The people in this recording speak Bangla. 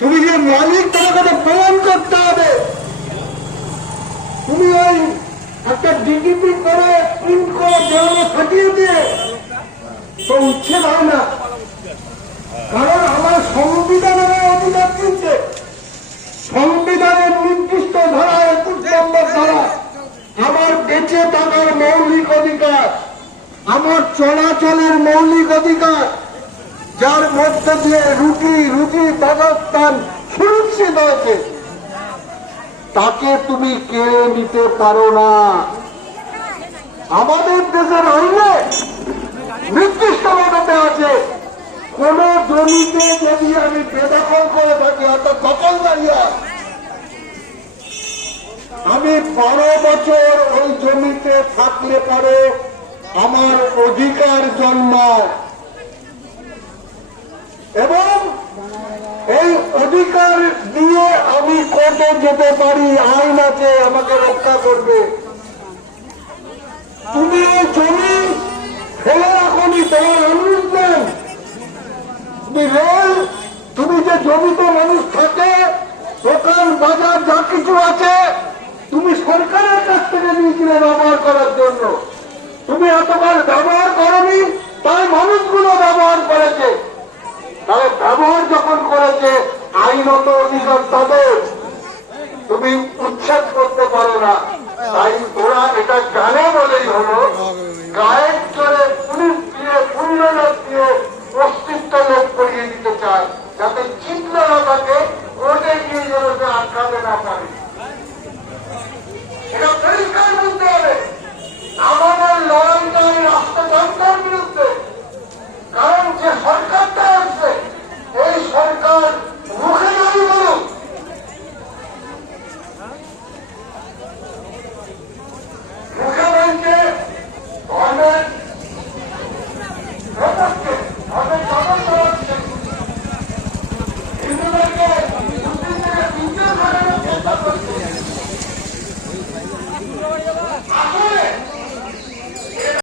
তুমি যে মালিক তোমাকে তো প্রমাণ করতে হবে। তুমি ওই একটা ডিজিপি করে প্রিন্ট করে দেওয়ালে ফাটিয়ে দিয়ে তো উচ্ছেদ হয় না, কারণ আমার সংবিধান আমার অধিকার দিচ্ছে। সংবিধানের নির্দিষ্ট ধারা 21 নম্বর ধারা আমার বেঁচে থাকার মৌলিক অধিকার, আমার চলাচলের মৌলিক অধিকার, যার মধ্যে দিয়ে রুটি বাসস্থান সুরক্ষিত আছে, তাকে তুমি কেড়ে নিতে পারো না। আমাদের দেশের আইনে নির্দিষ্টভাবে আছে, কোন জমিতে যদি আমি বেদখল করে থাকি অর্থাৎ দখলদারিয়া, আমি 12 বছর ওই জমিতে থাকলে পরে আমার অধিকার জন্মায় এবং এই অধিকার দিয়ে আমি কোর্টে যেতে পারি, আইন আছে আমাকে রক্ষা করবে। তুমি এই জমি ফেলে রাখনি, তোমার অনুরোধ নেই। তুমি রেল, তুমি যে জমিতে মানুষ থাকে, দোকান বাজার যা কিছু আছে, তুমি সরকারের কাছ থেকে নিয়েছিলে ব্যবহার করার জন্য। তুমি এতবার ব্যবহার করনি, তাই মানুষগুলো ব্যবহার করেছে। তাহলে ব্যবহার যখন করেছে, আইনত অধিকার তাদের, তুমি উচ্ছেদ করতে পারো না। তাই ওরা এটা জানে বলেই হলো, গায়ের জোরে পুলিশ দিয়ে পুণ্যলোক দিয়ে অস্তিত্ব লোক করিয়ে দিতে চায়, যাতে চিহ্ন না থাকে, কোর্টে গিয়ে যেন আটকাতে না পারে।